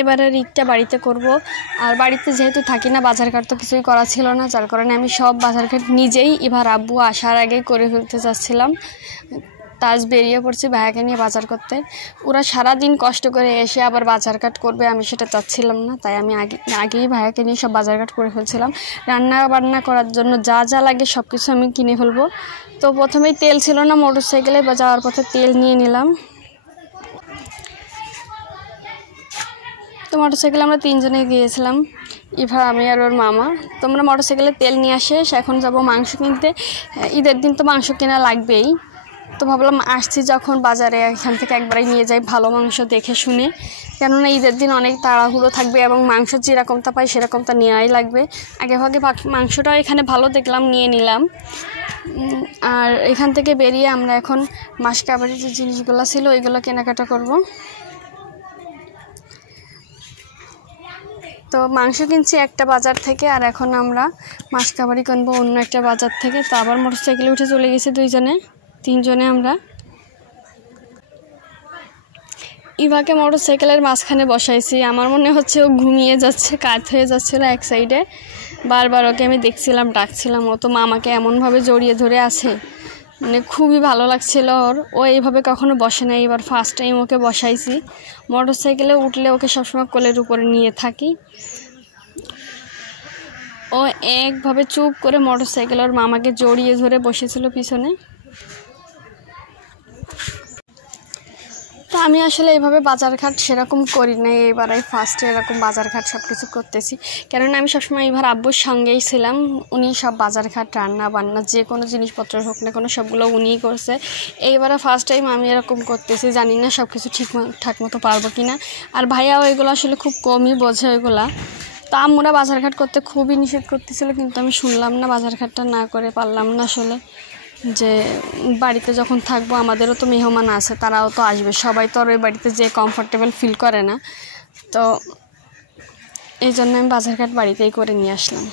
এবারের ঈদটা বাড়িতে করব। আর বাড়িতে যেহেতু থাকি না, বাজারঘাট তো কিছুই করা ছিল না, যার কারণে আমি সব বাজারঘাট নিজেই এবার আব্বু আসার আগে করে ফেলতে চাচ্ছিলাম। তাজ বেরিয়ে পড়ছি ভাইয়াকে নিয়ে বাজার করতে। ওরা সারাদিন কষ্ট করে এসে আবার বাজারঘাট করবে, আমি সেটা চাচ্ছিলাম না। তাই আমি আগেই ভাইয়াকে নিয়ে সব বাজারঘাট করে ফেলছিলাম। রান্না বান্না করার জন্য যা যা লাগে সব কিছু আমি কিনে ফেলবো। তো প্রথমেই তেল ছিল না মোটরসাইকেলে, বা যাওয়ার পথে তেল নিয়ে নিলাম। তো মোটরসাইকেলে আমরা 3 জনে গিয়েছিলাম, ইভা, আমি আর ওর মামা। তো আমরা মোটরসাইকেলে তেল নিয়ে আসে এখন যাব মাংস কিনতে। ঈদের দিন তো মাংস কেনা লাগবেই। তো ভাবলাম আসছি যখন বাজারে, এখান থেকে একবারই নিয়ে যাই ভালো মাংস দেখে শুনে, কেননা ঈদের দিন অনেক তাড়াহুড়ো থাকবে এবং মাংস যেরকমটা পাই সেরকমটা নেওয়াই লাগবে। আগে ভাগে মাংসটাও এখানে ভালো দেখলাম, নিয়ে নিলাম। আর এখান থেকে বেরিয়ে আমরা এখন মাসকাবাড়ির যে জিনিসগুলো ছিল ওইগুলো কেনাকাটা করব। তো মাংস কিনছি একটা বাজার থেকে, আর এখন আমরা মাসকাবাড়ি কিনবো অন্য একটা বাজার থেকে। তো আবার মোটরসাইকেলে উঠে চলে গেছি 2 জনে, 3 জনে আমরা। ইভাকে মোটরসাইকেলের মাঝখানে বসাইছি। আমার মনে হচ্ছে ও ঘুমিয়ে যাচ্ছে, কাত হয়ে যাচ্ছিলো এক সাইডে। বারবার ওকে আমি দেখছিলাম, ডাকছিলাম। ও তো মামাকে এমনভাবে জড়িয়ে ধরে আছে, মানে খুবই ভালো লাগছিল ওর। ও এইভাবে কখনো বসে নাই, এবার ফার্স্ট টাইম ওকে বসাইছি। মোটরসাইকেলে উঠলে ওকে সবসময় কোলের উপরে নিয়ে থাকি। ও একভাবে চুপ করে মোটরসাইকেল ওর মামাকে জড়িয়ে ধরে বসেছিল পিছনে। তো আমি আসলে এইভাবে বাজারঘাট সেরকম করি না, এবার ফার্স্টে এরকম বাজারঘাট সব কিছু করতেছি। কেননা আমি সবসময় এবার আব্বুর সঙ্গেই ছিলাম, উনি সব বাজারঘাট রান্না বান্না যে কোনো জিনিসপত্র হোক না কোনো সবগুলো উনিই করছে। এইবারে ফার্স্ট টাইম আমি এরকম করতেছি, জানি না সব কিছু ঠিকঠাক মতো পারবো কি না। আর ভাইয়াও এগুলো আসলে খুব কমই বোঝে ওইগুলা। তো আমরা বাজারঘাট করতে খুবই নিষেধ করতেছিল, কিন্তু আমি শুনলাম না, বাজারঘাটটা না করে পারলাম না আসলে। যে বাড়িতে যখন থাকবো আমাদেরও তো মেহমান আছে, তারাও তো আসবে, সবাই তো আর ওই বাড়িতে যে কমফোর্টেবল ফিল করে না। তো এই জন্য আমি বাজারঘাট বাড়িতেই করে নিয়ে আসলাম।